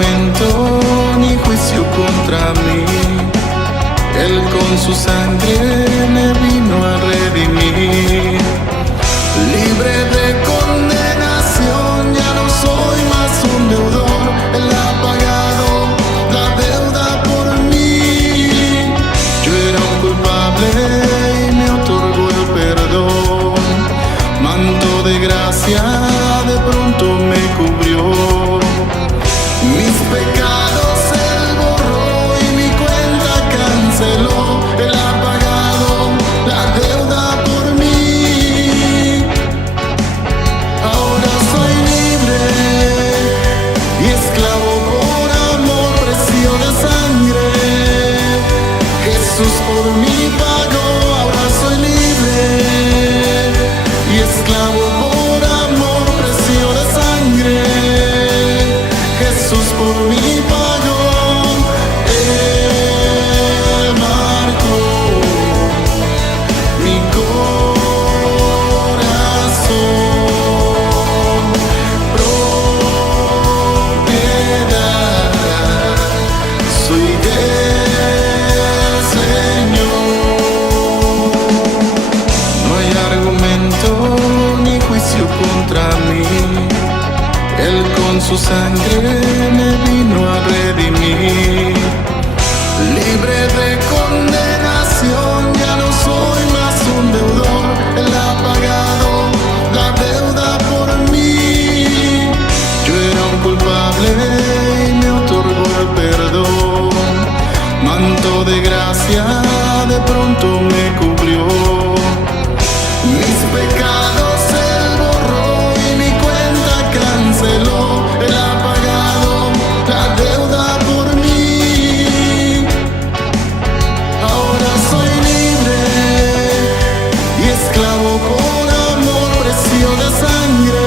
argumento ni juicio contra mí. Él con su sangre me vino a redimir. Libre de condenación, ya no soy más un deudor. Él ha pagado la deuda por mí. Yo era un culpable y me otorgó el perdón. Manto de gracia de pronto me cubrió. Mis pecados Él borró y mi cuenta canceló. Él ha pagado la deuda por mí. Ahora soy libre y esclavo por amor, precio de sangre. Jesús por mí pagó. Ahora soy libre y esclavo por amor, precio de sangre. Jesús por mí pagó. Él marcó mi corazón, propiedad soy del Señor. No hay argumento ni juicio contra mí. Él con su sangre me vino a redimir. Libre de condenación, ya no soy más un deudor. Él ha pagado la deuda por mí. Yo era un culpable y me otorgó el perdón. Manto de gracia de pronto me cubrió. Mis pecados Él borró y mi cuenta canceló. Él ha pagado la deuda por mí. Ahora soy libre y esclavo por amor, precio de sangre.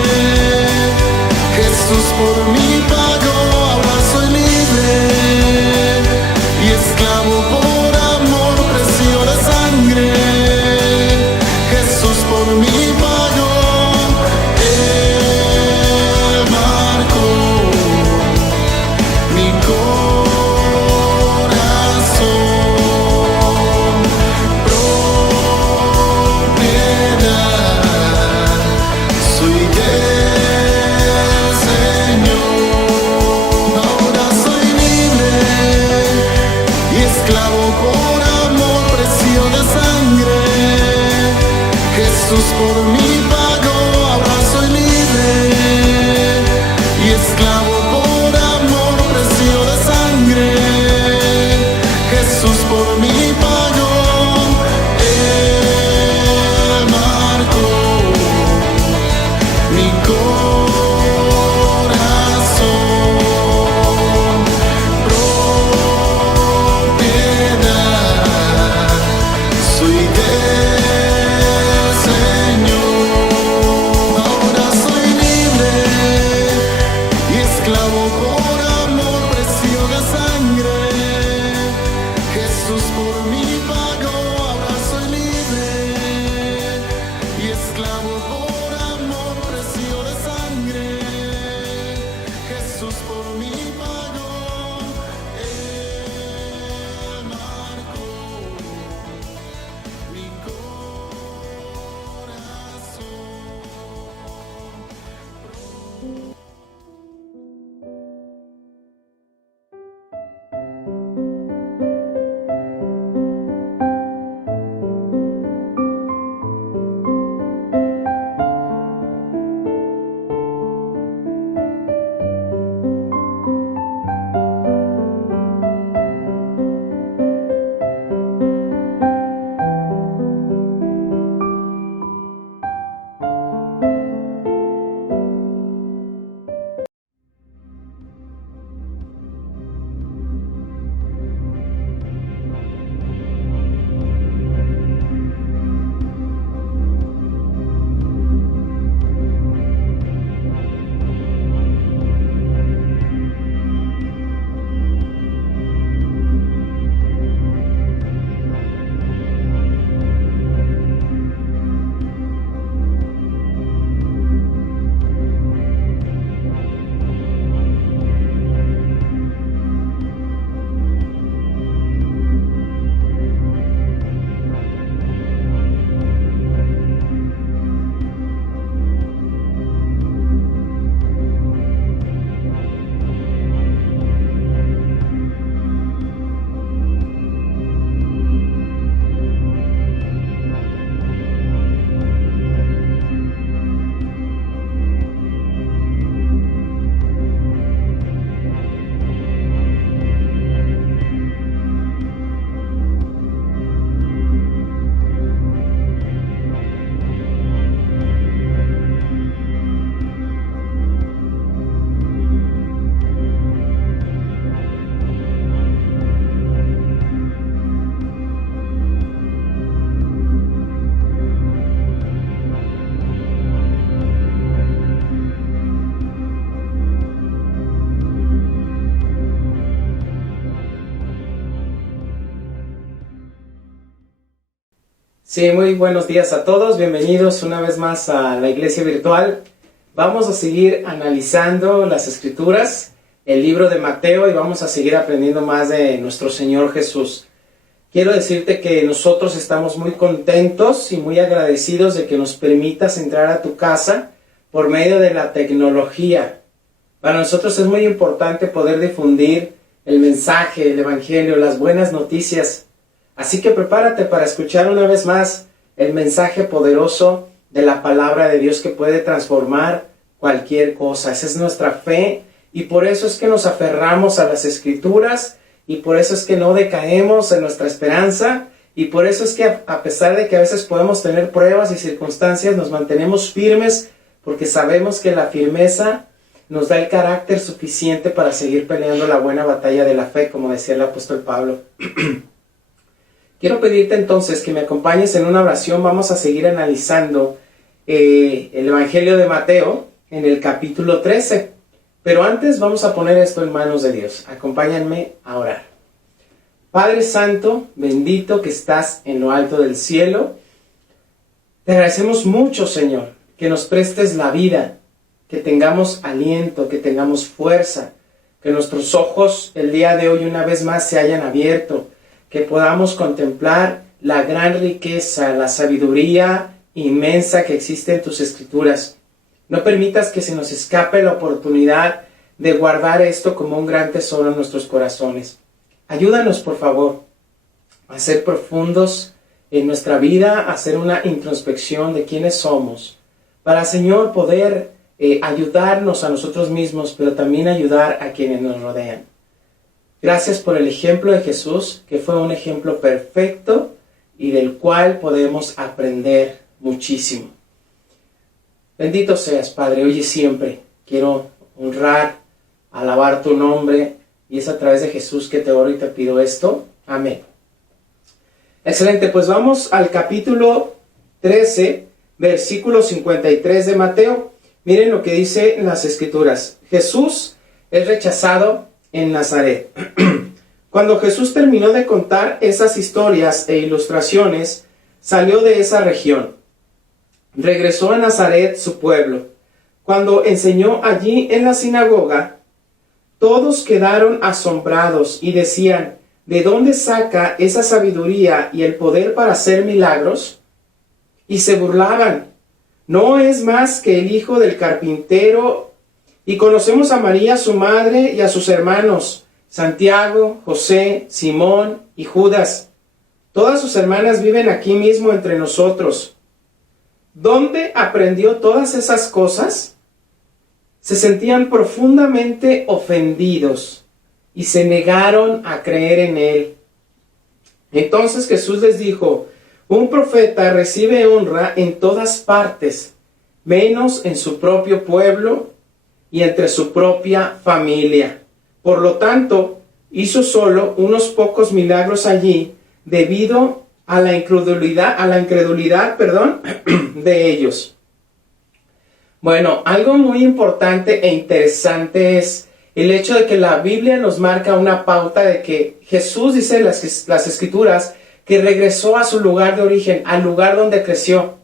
Jesús por mí pagó. Ahora soy libre y esclavo por amor, precio de sangre. Jesús por mí pagó. Él marcó mi corazón, propiedad soy del Señor. Sí, muy buenos días a todos, bienvenidos una vez más a la Iglesia Virtual. Vamos a seguir analizando las Escrituras, el libro de Mateo, y vamos a seguir aprendiendo más de nuestro Señor Jesús. Quiero decirte que nosotros estamos muy contentos y muy agradecidos de que nos permitas entrar a tu casa por medio de la tecnología. Para nosotros es muy importante poder difundir el mensaje, el evangelio, las buenas noticias. Así que prepárate para escuchar una vez más el mensaje poderoso de la palabra de Dios que puede transformar cualquier cosa. Esa es nuestra fe y por eso es que nos aferramos a las Escrituras y por eso es que no decaemos en nuestra esperanza y por eso es que a pesar de que a veces podemos tener pruebas y circunstancias, nos mantenemos firmes porque sabemos que la firmeza nos da el carácter suficiente para seguir peleando la buena batalla de la fe, como decía el apóstol Pablo. Quiero pedirte entonces que me acompañes en una oración. Vamos a seguir analizando el Evangelio de Mateo en el capítulo 13. Pero antes vamos a poner esto en manos de Dios. Acompáñenme a orar. Padre Santo, bendito que estás en lo alto del cielo, te agradecemos mucho, Señor, que nos prestes la vida, que tengamos aliento, que tengamos fuerza, que nuestros ojos el día de hoy una vez más se hayan abierto, que podamos contemplar la gran riqueza, la sabiduría inmensa que existe en tus Escrituras. No permitas que se nos escape la oportunidad de guardar esto como un gran tesoro en nuestros corazones. Ayúdanos, por favor, a ser profundos en nuestra vida, a hacer una introspección de quiénes somos, para, Señor, poder ayudarnos a nosotros mismos, pero también ayudar a quienes nos rodean. Gracias por el ejemplo de Jesús, que fue un ejemplo perfecto y del cual podemos aprender muchísimo. Bendito seas, Padre, hoy y siempre. Quiero honrar, alabar tu nombre, y es a través de Jesús que te oro y te pido esto. Amén. Excelente, pues vamos al capítulo 13, versículo 53 de Mateo. Miren lo que dice en las Escrituras. Jesús es rechazado en Nazaret. Cuando Jesús terminó de contar esas historias e ilustraciones, salió de esa región. Regresó a Nazaret, su pueblo. Cuando enseñó allí en la sinagoga, todos quedaron asombrados y decían, ¿de dónde saca esa sabiduría y el poder para hacer milagros? Y se burlaban. ¿No es más que el hijo del carpintero? Y conocemos a María, su madre, y a sus hermanos, Santiago, José, Simón y Judas. Todas sus hermanas viven aquí mismo entre nosotros. ¿Dónde aprendió todas esas cosas? Se sentían profundamente ofendidos y se negaron a creer en él. Entonces Jesús les dijo, un profeta recibe honra en todas partes, menos en su propio pueblo y entre su propia familia. Por lo tanto, hizo solo unos pocos milagros allí debido a la incredulidad, de ellos. Bueno, algo muy importante e interesante es el hecho de que la Biblia nos marca una pauta de que Jesús, dice las Escrituras, que regresó a su lugar de origen, al lugar donde creció.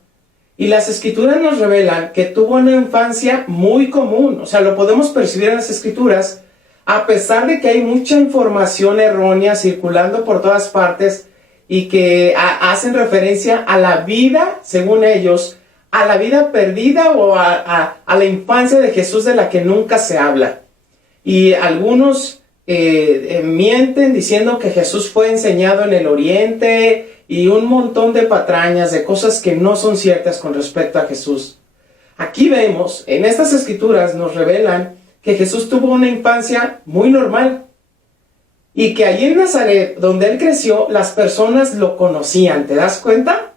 Y las Escrituras nos revelan que tuvo una infancia muy común. O sea, lo podemos percibir en las Escrituras, a pesar de que hay mucha información errónea circulando por todas partes y que hacen referencia a la vida, según ellos, a la vida perdida o a la infancia de Jesús de la que nunca se habla. Y algunos mienten diciendo que Jesús fue enseñado en el Oriente y un montón de patrañas, de cosas que no son ciertas con respecto a Jesús. Aquí vemos, en estas Escrituras nos revelan que Jesús tuvo una infancia muy normal y que allí en Nazaret, donde él creció, las personas lo conocían. ¿Te das cuenta?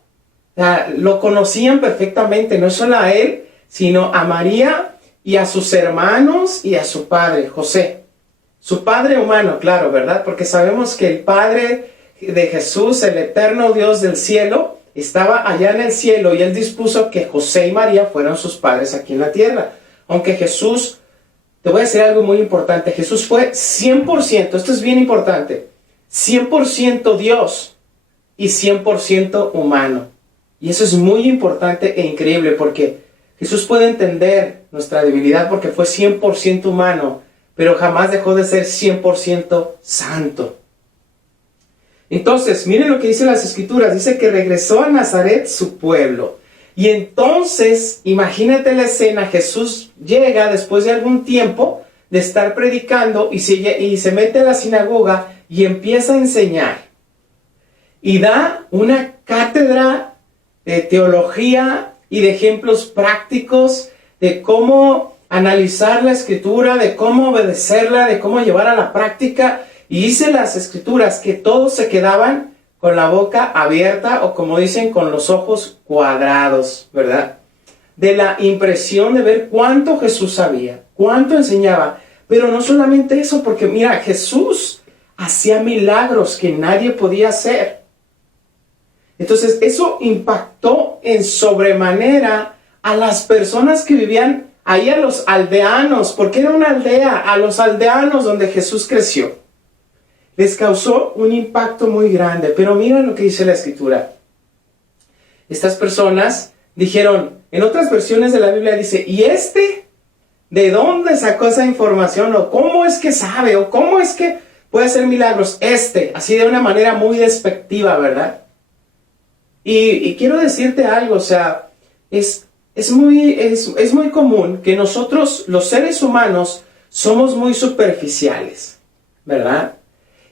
Lo conocían perfectamente, no solo a él, sino a María y a sus hermanos y a su padre, José. Su padre humano, claro, ¿verdad? Porque sabemos que el padre de Jesús, el eterno Dios del cielo, estaba allá en el cielo y él dispuso que José y María fueran sus padres aquí en la tierra. Aunque Jesús, te voy a decir algo muy importante, Jesús fue 100%, esto es bien importante, 100% Dios y 100% humano. Y eso es muy importante e increíble porque Jesús puede entender nuestra debilidad porque fue 100% humano, pero jamás dejó de ser 100% santo. Entonces, miren lo que dicen las Escrituras. Dice que regresó a Nazaret, su pueblo. Y entonces, imagínate la escena. Jesús llega después de algún tiempo de estar predicando y se mete a la sinagoga y empieza a enseñar. Y da una cátedra de teología y de ejemplos prácticos de cómo analizar la Escritura, de cómo obedecerla, de cómo llevar a la práctica. Y dice las Escrituras que todos se quedaban con la boca abierta o como dicen con los ojos cuadrados, ¿verdad? De la impresión de ver cuánto Jesús sabía, cuánto enseñaba. Pero no solamente eso, porque mira, Jesús hacía milagros que nadie podía hacer. Entonces eso impactó en sobremanera a las personas que vivían ahí, a los aldeanos, porque era una aldea, a los aldeanos donde Jesús creció. Les causó un impacto muy grande. Pero miren lo que dice la Escritura. Estas personas dijeron, en otras versiones de la Biblia dice, ¿y este? ¿De dónde sacó esa información? ¿O cómo es que sabe? ¿O cómo es que puede hacer milagros? Así de una manera muy despectiva, ¿verdad? Y quiero decirte algo, o sea, es muy común que nosotros, los seres humanos, somos muy superficiales, ¿verdad?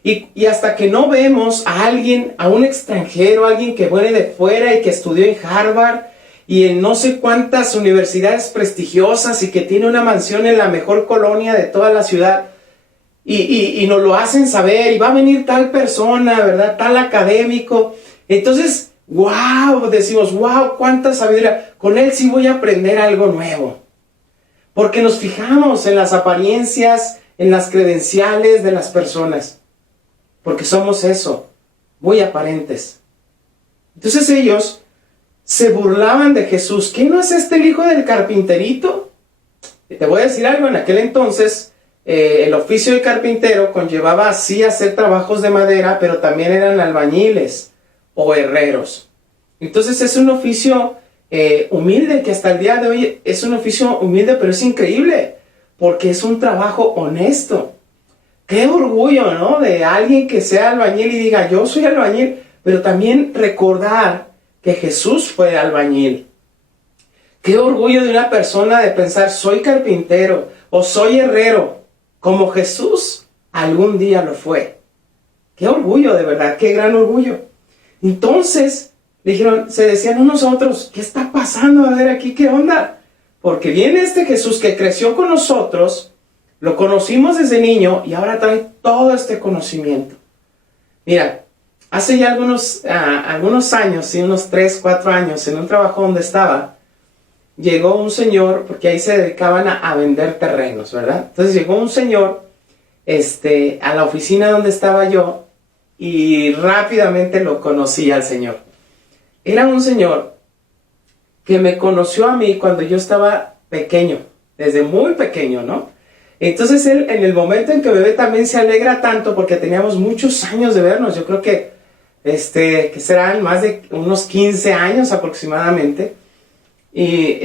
Y hasta que no vemos a alguien, a un extranjero, a alguien que viene de fuera y que estudió en Harvard y en no sé cuántas universidades prestigiosas y que tiene una mansión en la mejor colonia de toda la ciudad, y nos lo hacen saber, y va a venir tal persona, ¿verdad? Tal académico. Entonces, wow, decimos, wow, cuánta sabiduría. Con él sí voy a aprender algo nuevo. Porque nos fijamos en las apariencias, en las credenciales de las personas. Porque somos eso, muy aparentes. Entonces ellos se burlaban de Jesús. ¿Qué no es este el hijo del carpinterito? Y te voy a decir algo, en aquel entonces el oficio de carpintero conllevaba así hacer trabajos de madera, pero también eran albañiles o herreros. Entonces es un oficio humilde, que hasta el día de hoy es un oficio humilde, pero es increíble, porque es un trabajo honesto. Qué orgullo, ¿no? De alguien que sea albañil y diga, yo soy albañil, pero también recordar que Jesús fue albañil. Qué orgullo de una persona de pensar, soy carpintero o soy herrero, como Jesús algún día lo fue. Qué orgullo, de verdad, qué gran orgullo. Entonces, se decían unos a otros, ¿qué está pasando? A ver aquí, ¿qué onda? Porque viene este Jesús que creció con nosotros, lo conocimos desde niño y ahora trae todo este conocimiento. Mira, hace ya algunos años, sí, unos 3, 4 años, en un trabajo donde estaba, llegó un señor, porque ahí se dedicaban a vender terrenos, ¿verdad? Entonces llegó un señor a la oficina donde estaba yo y rápidamente lo conocí al señor. Era un señor que me conoció a mí cuando yo estaba pequeño, desde muy pequeño, ¿no? Entonces él, en el momento en que me ve, también se alegra tanto porque teníamos muchos años de vernos. Yo creo que serán más de unos 15 años aproximadamente. Y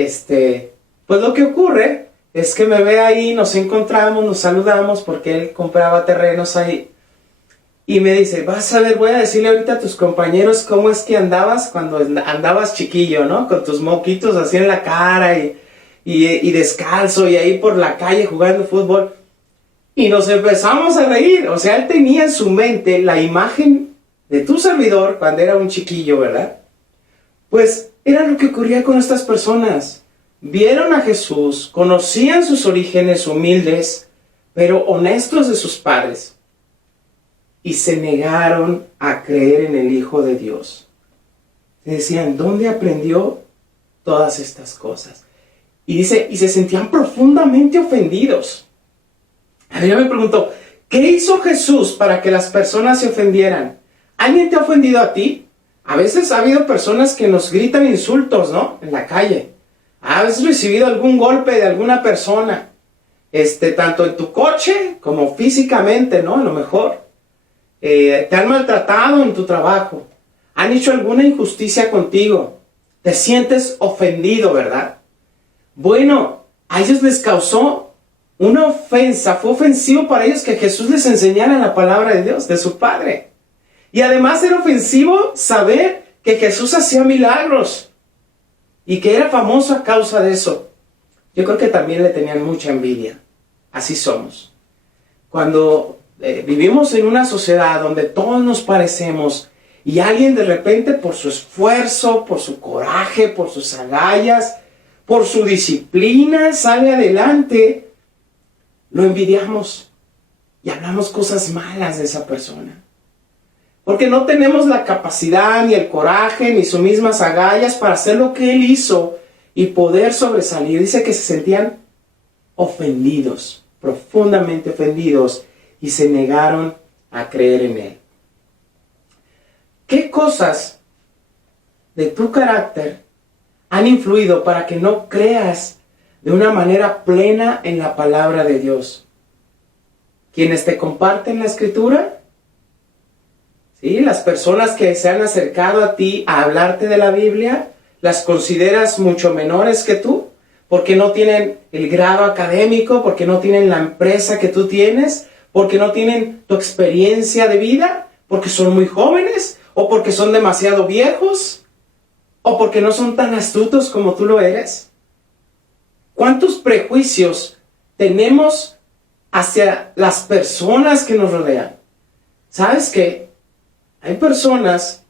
pues lo que ocurre es que me ve ahí, nos encontramos, nos saludamos porque él compraba terrenos ahí. Y me dice, vas a ver, voy a decirle ahorita a tus compañeros cómo es que andabas cuando andabas chiquillo, ¿no? Con tus moquitos así en la cara y descalzo y ahí por la calle jugando fútbol. Y nos empezamos a reír. O sea, él tenía en su mente la imagen de tu servidor cuando era un chiquillo, ¿verdad? Pues era lo que ocurría con estas personas. Vieron a Jesús, conocían sus orígenes humildes, pero honestos de sus padres. Y se negaron a creer en el Hijo de Dios. Decían, ¿dónde aprendió todas estas cosas? Y dice, y se sentían profundamente ofendidos. A ver, yo me pregunto, ¿qué hizo Jesús para que las personas se ofendieran? ¿Alguien te ha ofendido a ti? A veces ha habido personas que nos gritan insultos, ¿no? En la calle. ¿Has recibido algún golpe de alguna persona? Tanto en tu coche como físicamente, ¿no? A lo mejor. Te han maltratado en tu trabajo. Han hecho alguna injusticia contigo. Te sientes ofendido, ¿verdad? Bueno, a ellos les causó una ofensa, fue ofensivo para ellos que Jesús les enseñara la palabra de Dios, de su Padre. Y además era ofensivo saber que Jesús hacía milagros y que era famoso a causa de eso. Yo creo que también le tenían mucha envidia. Así somos. Cuando vivimos en una sociedad donde todos nos parecemos y alguien de repente por su esfuerzo, por su coraje, por sus agallas, por su disciplina sale adelante, lo envidiamos y hablamos cosas malas de esa persona. Porque no tenemos la capacidad, ni el coraje, ni sus mismas agallas para hacer lo que él hizo y poder sobresalir. Dice que se sentían ofendidos, profundamente ofendidos, y se negaron a creer en él. ¿Qué cosas de tu carácter han influido para que no creas de una manera plena en la palabra de Dios? ¿Quienes te comparten la Escritura? ¿Sí? Las personas que se han acercado a ti a hablarte de la Biblia, ¿las consideras mucho menores que tú? Porque no tienen el grado académico, porque no tienen la empresa que tú tienes, porque no tienen tu experiencia de vida, porque son muy jóvenes, o porque son demasiado viejos, o porque no son tan astutos como tú lo eres. ¿Cuántos prejuicios tenemos hacia las personas que nos rodean? ¿Sabes qué? Hay personas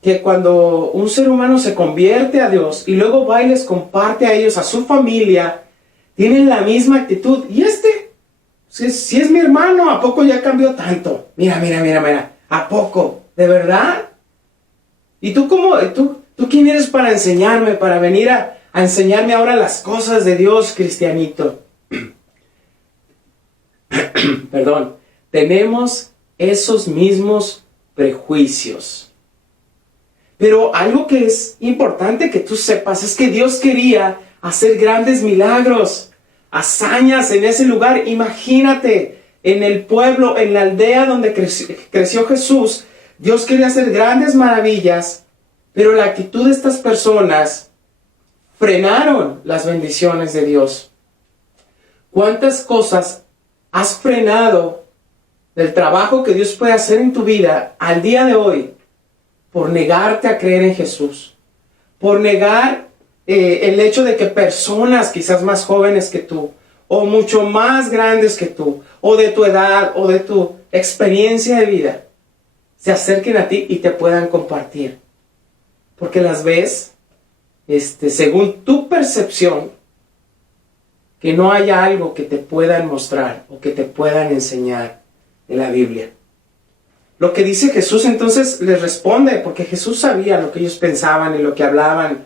que cuando un ser humano se convierte a Dios y luego va y les comparte a ellos, a su familia, tienen la misma actitud. ¿Y si es mi hermano, ¿a poco ya cambió tanto? Mira, ¿a poco? ¿De verdad? ¿Y tú cómo? ¿Tú quién eres para enseñarme, para venir a enseñarme ahora las cosas de Dios, cristianito? Perdón. Tenemos esos mismos prejuicios. Pero algo que es importante que tú sepas es que Dios quería hacer grandes milagros, hazañas en ese lugar. Imagínate, en el pueblo, en la aldea donde creció Jesús, Dios quería hacer grandes maravillas, pero la actitud de estas personas frenaron las bendiciones de Dios. ¿Cuántas cosas has frenado del trabajo que Dios puede hacer en tu vida al día de hoy por negarte a creer en Jesús? Por negar el hecho de que personas quizás más jóvenes que tú, o mucho más grandes que tú, o de tu edad, o de tu experiencia de vida, se acerquen a ti y te puedan compartir. Porque las ves, según tu percepción, que no haya algo que te puedan mostrar o que te puedan enseñar de la Biblia. Lo que dice Jesús entonces les responde, porque Jesús sabía lo que ellos pensaban y lo que hablaban.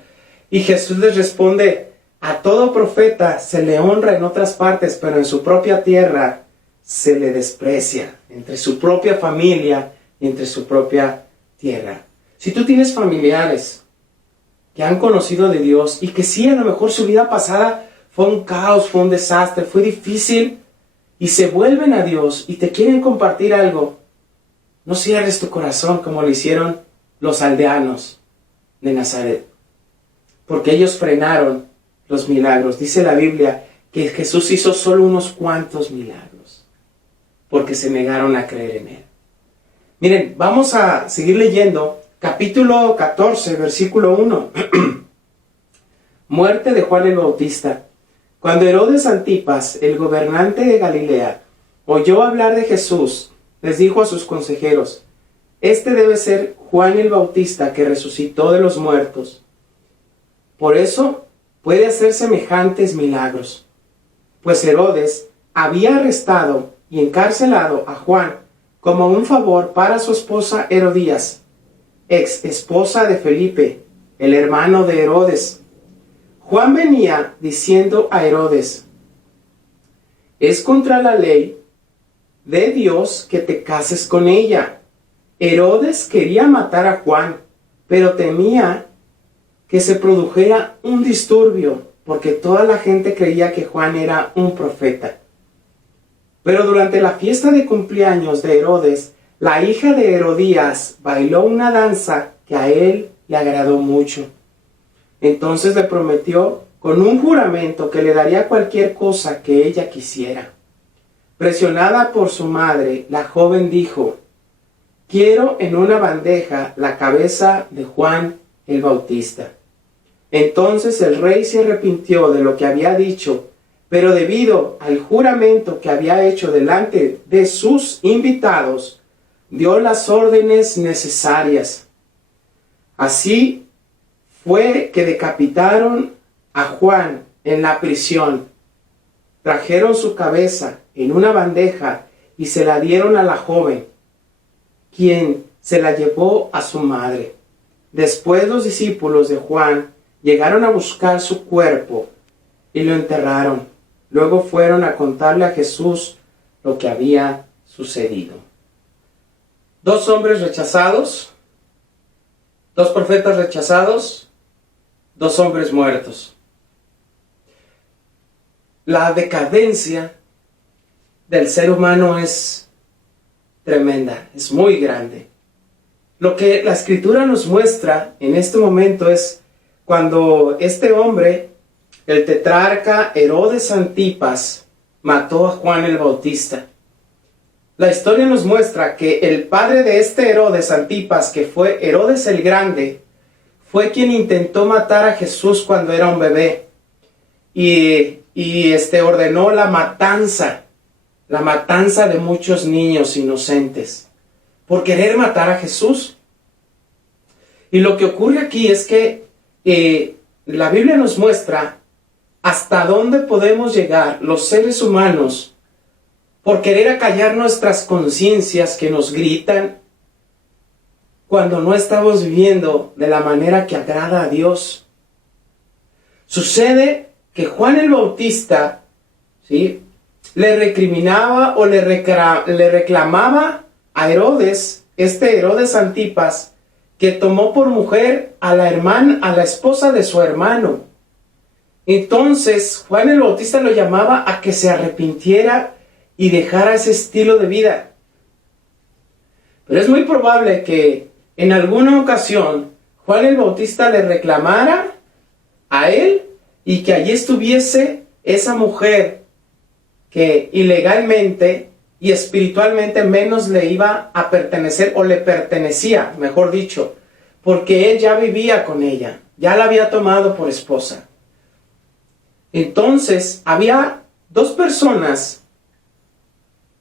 Y Jesús les responde: a todo profeta se le honra en otras partes, pero en su propia tierra se le desprecia. Entre su propia familia y entre su propia tierra. Si tú tienes familiares que han conocido de Dios y que sí, a lo mejor su vida pasada fue un caos, fue un desastre, fue difícil, y se vuelven a Dios y te quieren compartir algo, no cierres tu corazón como lo hicieron los aldeanos de Nazaret. Porque ellos frenaron los milagros. Dice la Biblia que Jesús hizo solo unos cuantos milagros, porque se negaron a creer en él. Miren, vamos a seguir leyendo capítulo 14, versículo 1. Muerte de Juan el Bautista. Cuando Herodes Antipas, el gobernante de Galilea, oyó hablar de Jesús, les dijo a sus consejeros: este debe ser Juan el Bautista que resucitó de los muertos. Por eso puede hacer semejantes milagros. Pues Herodes había arrestado y encarcelado a Juan como un favor para su esposa Herodías, ex esposa de Felipe, el hermano de Herodes. Juan venía diciendo a Herodes: es contra la ley de Dios que te cases con ella. Herodes quería matar a Juan, pero temía que se produjera un disturbio, porque toda la gente creía que Juan era un profeta. Pero durante la fiesta de cumpleaños de Herodes, la hija de Herodías bailó una danza que a él le agradó mucho. Entonces le prometió con un juramento que le daría cualquier cosa que ella quisiera. Presionada por su madre, la joven dijo: quiero en una bandeja la cabeza de Juan el Bautista. Entonces el rey se arrepintió de lo que había dicho, pero debido al juramento que había hecho delante de sus invitados, dio las órdenes necesarias. Así fue que decapitaron a Juan en la prisión. Trajeron su cabeza en una bandeja y se la dieron a la joven, quien se la llevó a su madre. Después los discípulos de Juan llegaron a buscar su cuerpo y lo enterraron. Luego fueron a contarle a Jesús lo que había sucedido. 2 hombres rechazados, 2 profetas rechazados, 2 hombres muertos. La decadencia del ser humano es tremenda, es muy grande. Lo que la Escritura nos muestra en este momento es cuando este hombre, el tetrarca Herodes Antipas, mató a Juan el Bautista. La historia nos muestra que el padre de este Herodes Antipas, que fue Herodes el Grande, fue quien intentó matar a Jesús cuando era un bebé. Y ordenó la matanza de muchos niños inocentes, por querer matar a Jesús. Y lo que ocurre aquí es que la Biblia nos muestra hasta dónde podemos llegar los seres humanos por querer acallar nuestras conciencias que nos gritan cuando no estamos viviendo de la manera que agrada a Dios. Sucede que Juan el Bautista, ¿sí?, le recriminaba o le reclamaba a Herodes, este Herodes Antipas, que tomó por mujer a la esposa de su hermano. Entonces Juan el Bautista lo llamaba a que se arrepintiera y dejara ese estilo de vida. Pero es muy probable que en alguna ocasión Juan el Bautista le reclamara a él y que allí estuviese esa mujer que ilegalmente y espiritualmente menos le iba a pertenecer, o le pertenecía, mejor dicho, porque él ya vivía con ella, ya la había tomado por esposa. Entonces había 2 personas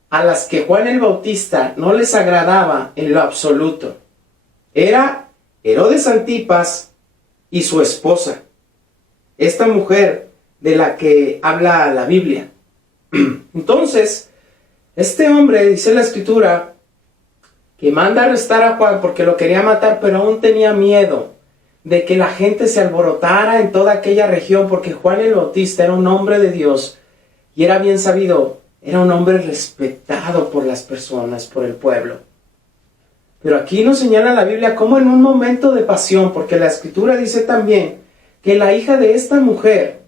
a las que Juan el Bautista no les agradaba en lo absoluto. Era Herodes Antipas y su esposa, esta mujer de la que habla la Biblia. Entonces, este hombre, dice la Escritura, que manda a arrestar a Juan porque lo quería matar, pero aún tenía miedo de que la gente se alborotara en toda aquella región, porque Juan el Bautista era un hombre de Dios y era bien sabido, era un hombre respetado por las personas, por el pueblo. Pero aquí nos señala la Biblia como en un momento de pasión, porque la Escritura dice también que la hija de esta mujer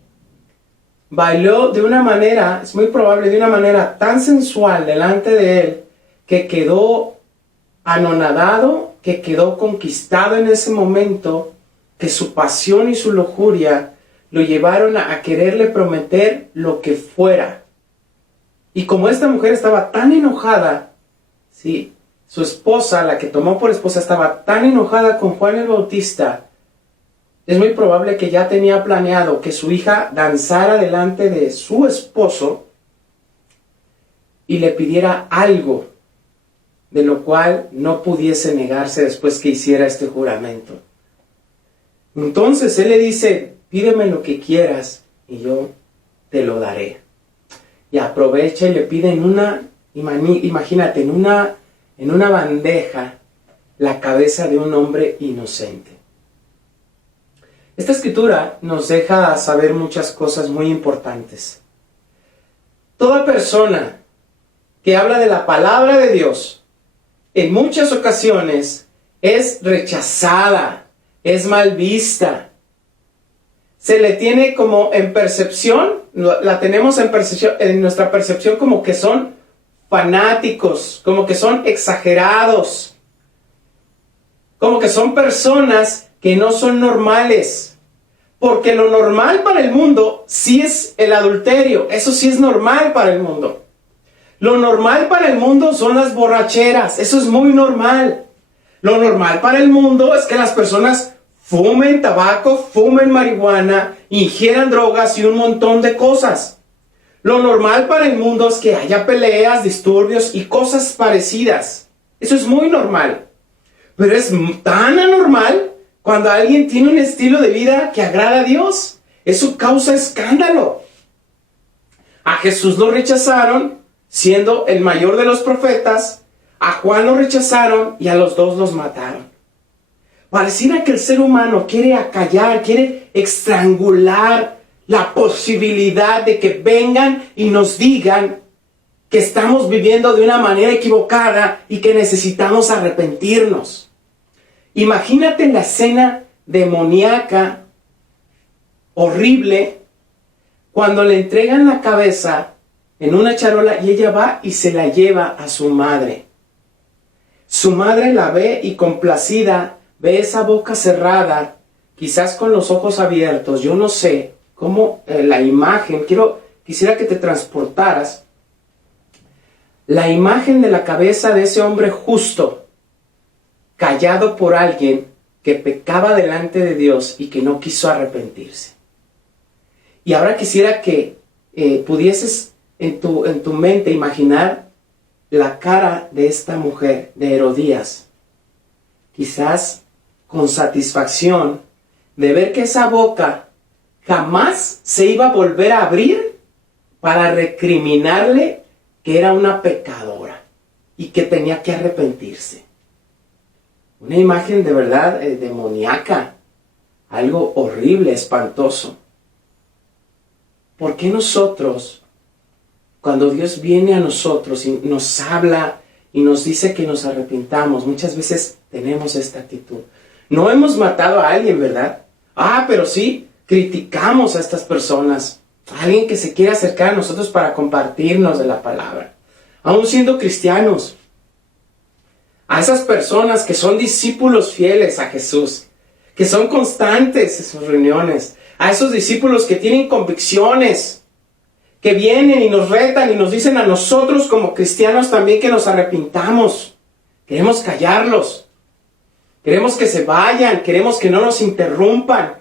bailó de una manera, es muy probable, de una manera tan sensual delante de él, que quedó anonadado, que quedó conquistado en ese momento, que su pasión y su lujuria lo llevaron a quererle prometer lo que fuera. Y como esta mujer estaba tan enojada, ¿sí?, su esposa, la que tomó por esposa, estaba tan enojada con Juan el Bautista, es muy probable que ya tenía planeado que su hija danzara delante de su esposo y le pidiera algo de lo cual no pudiese negarse después que hiciera este juramento. Entonces él le dice: pídeme lo que quieras y yo te lo daré. Y aprovecha y le pide imagínate, en una bandeja, la cabeza de un hombre inocente. Esta escritura nos deja saber muchas cosas muy importantes. Toda persona que habla de la palabra de Dios, en muchas ocasiones es rechazada, es mal vista. Se le tiene como en percepción, la tenemos en nuestra percepción como que son fanáticos, como que son exagerados, como que son personas que no son normales. Porque lo normal para el mundo sí es el adulterio. Eso sí es normal para el mundo. Lo normal para el mundo son las borracheras. Eso es muy normal. Lo normal para el mundo es que las personas fumen tabaco, fumen marihuana, ingieran drogas y un montón de cosas. Lo normal para el mundo es que haya peleas, disturbios y cosas parecidas. Eso es muy normal. Pero es tan anormal cuando alguien tiene un estilo de vida que agrada a Dios. Eso causa escándalo. A Jesús lo rechazaron, siendo el mayor de los profetas. A Juan lo rechazaron y a los dos los mataron. Pareciera que el ser humano quiere acallar, quiere estrangular la posibilidad de que vengan y nos digan que estamos viviendo de una manera equivocada y que necesitamos arrepentirnos. Imagínate la escena demoníaca, horrible, cuando le entregan la cabeza en una charola y ella va y se la lleva a su madre. Su madre la ve y complacida ve esa boca cerrada, quizás con los ojos abiertos. Yo no sé cómo la imagen, quisiera que te transportaras. La imagen de la cabeza de ese hombre justo, callado por alguien que pecaba delante de Dios y que no quiso arrepentirse. Y ahora quisiera que pudieses en tu mente imaginar la cara de esta mujer, de Herodías, quizás con satisfacción de ver que esa boca jamás se iba a volver a abrir para recriminarle que era una pecadora y que tenía que arrepentirse. Una imagen de verdad demoníaca, algo horrible, espantoso. ¿Por qué nosotros, cuando Dios viene a nosotros y nos habla y nos dice que nos arrepintamos, muchas veces tenemos esta actitud? No hemos matado a alguien, ¿verdad? Pero sí, criticamos a estas personas, a alguien que se quiere acercar a nosotros para compartirnos de la palabra, aún siendo cristianos. A esas personas que son discípulos fieles a Jesús, que son constantes en sus reuniones, a esos discípulos que tienen convicciones, que vienen y nos retan y nos dicen a nosotros como cristianos también que nos arrepintamos. Queremos callarlos, queremos que se vayan, queremos que no nos interrumpan,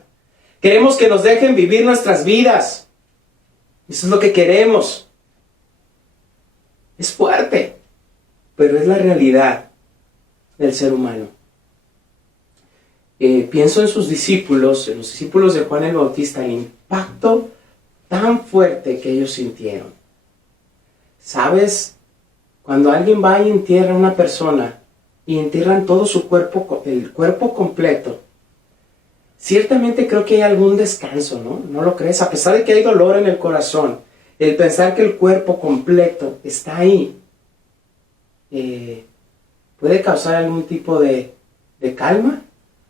queremos que nos dejen vivir nuestras vidas. Eso es lo que queremos. Es fuerte, pero es la realidad del ser humano. Pienso en sus discípulos, en los discípulos de Juan el Bautista, el impacto tan fuerte que ellos sintieron. ¿Sabes? Cuando alguien va y entierra a una persona y entierran todo su cuerpo, el cuerpo completo, ciertamente creo que hay algún descanso, ¿no? ¿No lo crees? A pesar de que hay dolor en el corazón, el pensar que el cuerpo completo está ahí, puede causar algún tipo de calma,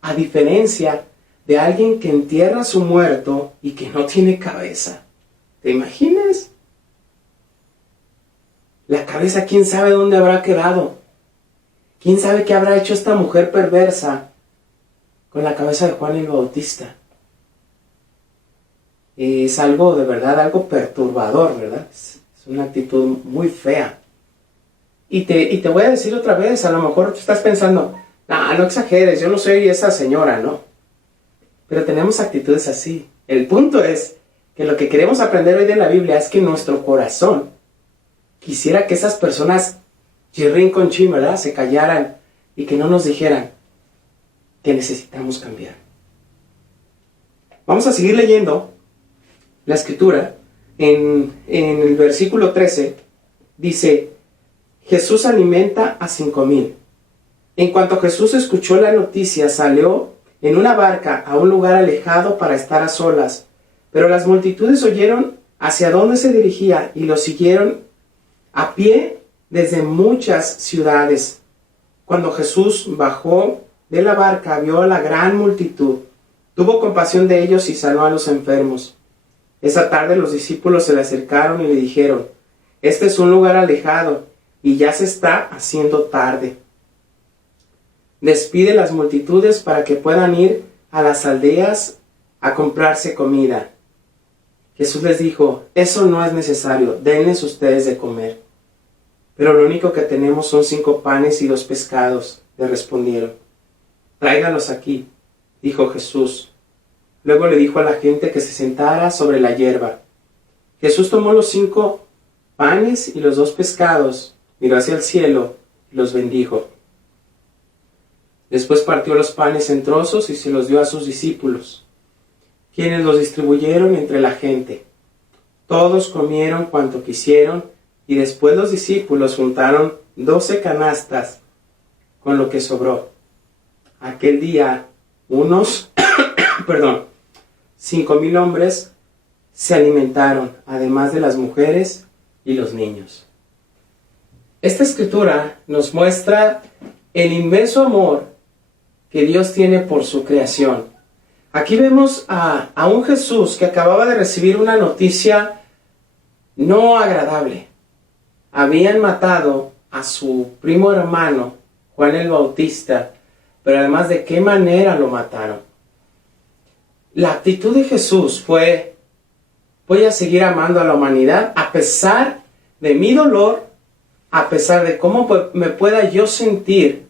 a diferencia de alguien que entierra a su muerto y que no tiene cabeza. ¿Te imaginas? La cabeza, ¿quién sabe dónde habrá quedado? ¿Quién sabe qué habrá hecho esta mujer perversa con la cabeza de Juan el Bautista? Es algo de verdad, algo perturbador, ¿verdad? Es una actitud muy fea. Y te voy a decir otra vez, a lo mejor tú estás pensando, no exageres, yo no soy esa señora, ¿no? Pero tenemos actitudes así. El punto es que lo que queremos aprender hoy de la Biblia es que nuestro corazón quisiera que esas personas, chirrín con chin, ¿verdad?, se callaran y que no nos dijeran que necesitamos cambiar. Vamos a seguir leyendo la escritura. En el versículo 13 dice: Jesús alimenta a 5,000. En cuanto Jesús escuchó la noticia, salió en una barca a un lugar alejado para estar a solas. Pero las multitudes oyeron hacia dónde se dirigía y lo siguieron a pie desde muchas ciudades. Cuando Jesús bajó de la barca, vio a la gran multitud, tuvo compasión de ellos y sanó a los enfermos. Esa tarde los discípulos se le acercaron y le dijeron: este es un lugar alejado y ya se está haciendo tarde. Despide las multitudes para que puedan ir a las aldeas a comprarse comida. Jesús les dijo, eso no es necesario, denles ustedes de comer. Pero lo único que tenemos son 5 panes y 2 pescados, le respondieron. Tráigalos aquí, dijo Jesús. Luego le dijo a la gente que se sentara sobre la hierba. Jesús tomó los 5 panes y los 2 pescados, miró hacia el cielo y los bendijo. Después partió los panes en trozos y se los dio a sus discípulos, quienes los distribuyeron entre la gente. Todos comieron cuanto quisieron, y después los discípulos juntaron 12 canastas con lo que sobró. Aquel día, unos 5,000 hombres se alimentaron, además de las mujeres y los niños. Esta escritura nos muestra el inmenso amor que Dios tiene por su creación. Aquí vemos a un Jesús que acababa de recibir una noticia no agradable. Habían matado a su primo hermano, Juan el Bautista, pero además de qué manera lo mataron. La actitud de Jesús fue, voy a seguir amando a la humanidad a pesar de mi dolor, a pesar de cómo me pueda yo sentir.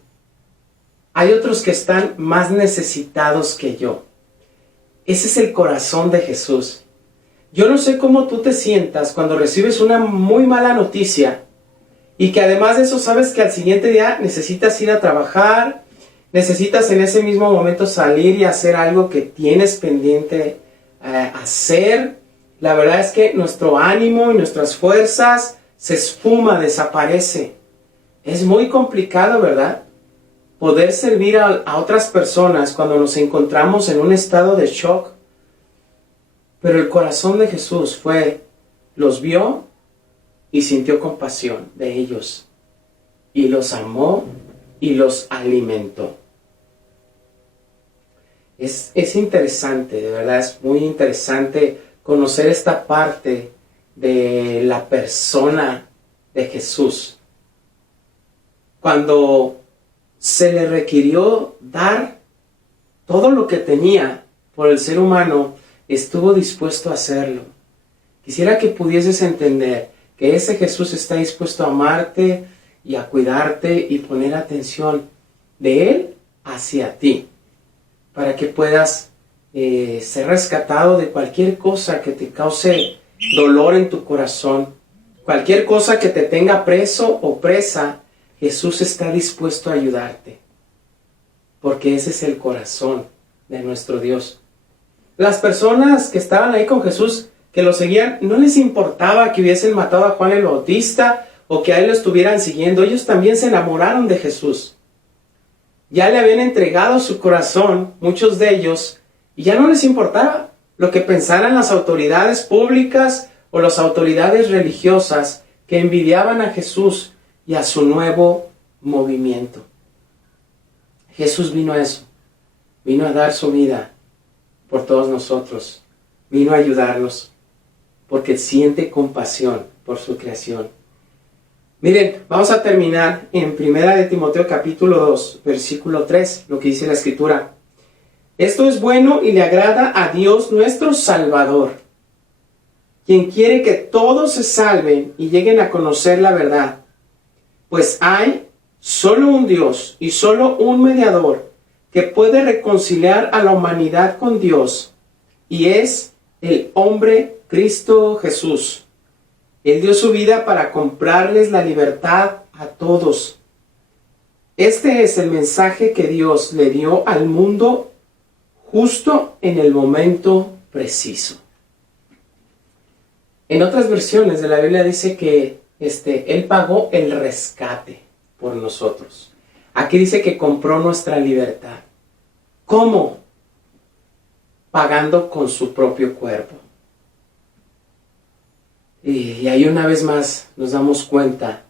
Hay otros que están más necesitados que yo. Ese es el corazón de Jesús. Yo no sé cómo tú te sientas cuando recibes una muy mala noticia y que además de eso sabes que al siguiente día necesitas ir a trabajar, necesitas en ese mismo momento salir y hacer algo que tienes pendiente hacer. La verdad es que nuestro ánimo y nuestras fuerzas se esfuma, desaparece. Es muy complicado, ¿verdad? Poder servir a otras personas cuando nos encontramos en un estado de shock. Pero el corazón de Jesús fue, los vio y sintió compasión de ellos. Y los amó y los alimentó. Es interesante, de verdad es muy interesante conocer esta parte de la persona de Jesús. Cuando se le requirió dar todo lo que tenía por el ser humano, estuvo dispuesto a hacerlo. Quisiera que pudieses entender que ese Jesús está dispuesto a amarte y a cuidarte y poner atención de Él hacia ti, para que puedas ser rescatado de cualquier cosa que te cause dolor en tu corazón, cualquier cosa que te tenga preso o presa. Jesús está dispuesto a ayudarte, porque ese es el corazón de nuestro Dios. Las personas que estaban ahí con Jesús, que lo seguían, no les importaba que hubiesen matado a Juan el Bautista o que a él lo estuvieran siguiendo. Ellos también se enamoraron de Jesús. Ya le habían entregado su corazón, muchos de ellos, y ya no les importaba lo que pensaran las autoridades públicas o las autoridades religiosas que envidiaban a Jesús y a su nuevo movimiento. Jesús vino a eso, vino a dar su vida por todos nosotros, vino a ayudarnos, porque siente compasión por su creación. Miren, vamos a terminar en 1 Timoteo capítulo 2, versículo 3, lo que dice la Escritura. Esto es bueno y le agrada a Dios nuestro Salvador, quien quiere que todos se salven y lleguen a conocer la verdad. Pues hay solo un Dios y solo un mediador que puede reconciliar a la humanidad con Dios, y es el hombre Cristo Jesús. Él dio su vida para comprarles la libertad a todos. Este es el mensaje que Dios le dio al mundo justo en el momento preciso. En otras versiones de la Biblia dice que Él pagó el rescate por nosotros. Aquí dice que compró nuestra libertad. ¿Cómo? Pagando con su propio cuerpo. Y ahí una vez más nos damos cuenta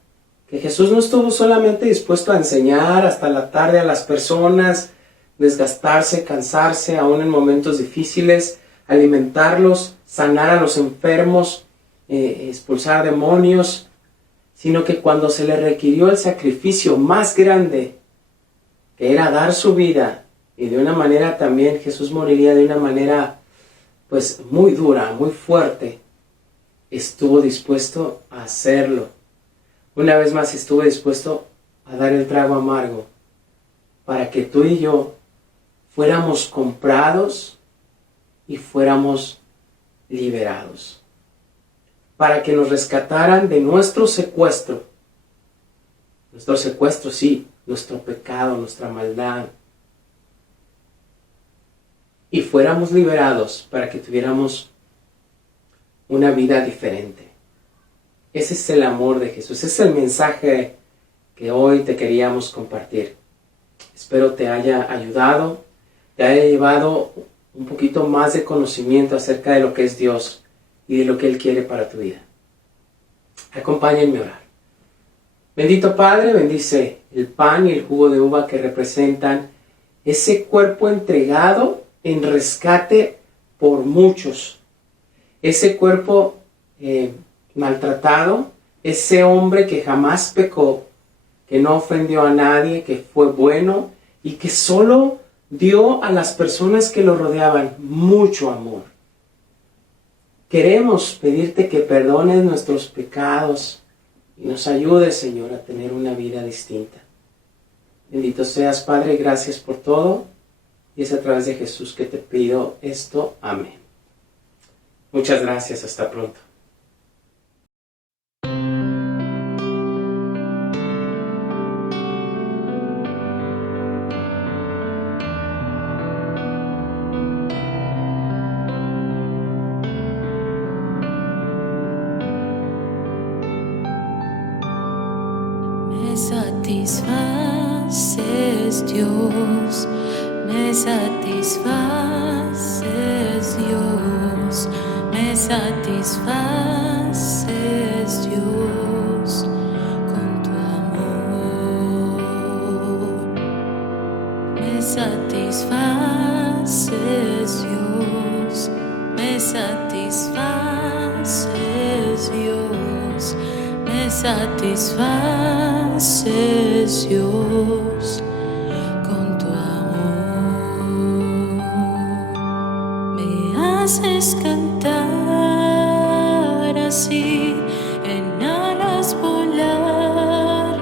que Jesús no estuvo solamente dispuesto a enseñar hasta la tarde a las personas, desgastarse, cansarse, aún en momentos difíciles, alimentarlos, sanar a los enfermos, expulsar demonios, sino que cuando se le requirió el sacrificio más grande, que era dar su vida, y de una manera también Jesús moriría de una manera pues muy dura, muy fuerte, estuvo dispuesto a hacerlo. Una vez más estuvo dispuesto a dar el trago amargo para que tú y yo fuéramos comprados y fuéramos liberados. Para que nos rescataran de nuestro secuestro. Nuestro secuestro, sí, nuestro pecado, nuestra maldad. Y fuéramos liberados para que tuviéramos una vida diferente. Ese es el amor de Jesús. Ese es el mensaje que hoy te queríamos compartir. Espero te haya ayudado, te haya llevado un poquito más de conocimiento acerca de lo que es Dios y de lo que Él quiere para tu vida. Acompáñenme a orar. Bendito Padre, bendice el pan y el jugo de uva que representan ese cuerpo entregado en rescate por muchos. Ese cuerpo maltratado, ese hombre que jamás pecó, que no ofendió a nadie, que fue bueno y que solo dio a las personas que lo rodeaban mucho amor. Queremos pedirte que perdones nuestros pecados y nos ayudes, Señor, a tener una vida distinta. Bendito seas, Padre, gracias por todo. Y es a través de Jesús que te pido esto. Amén. Muchas gracias. Hasta pronto. Me satisfaces, Dios, me satisfaces, Dios, me satisfaces, Dios, con tu amor. Me satisfaces, Dios, me satisfaces, Dios, me satisfaces, Dios, con tu amor. Me haces cantar así, en alas volar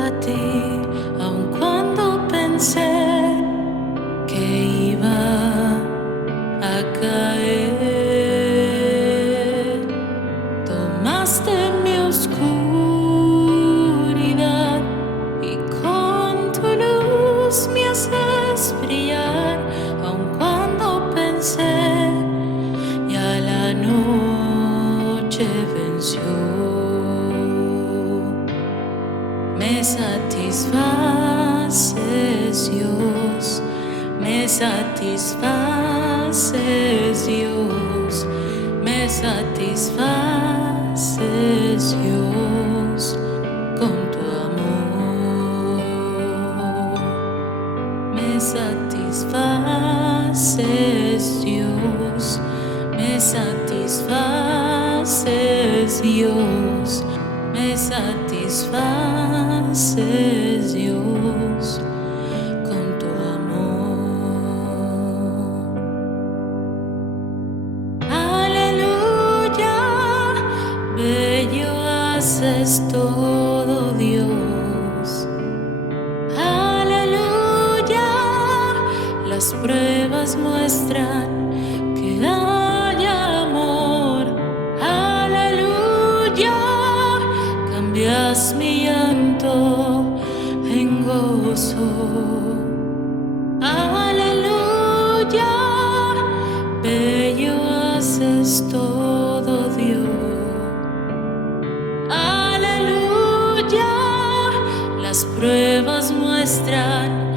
a ti, aun cuando pensé que iba a caer. Tomaste mi oscuridad y con tu luz me haces brillar, aun cuando pensé ya la noche venció. Me satisfaces, Dios, me satisfaces, Dios, me satisfaces, Dios, con tu amor. Me satisfaces, Dios, me satisfaces, Dios, me satisfaces, Dios, con tu amor. Aleluya, bello haces todo, Dios. Aleluya, las pruebas muestran que hay amor. Aleluya, cambias mi llanto en gozo. Aleluya, bello haces todo, Dios. Aleluya, las pruebas muestran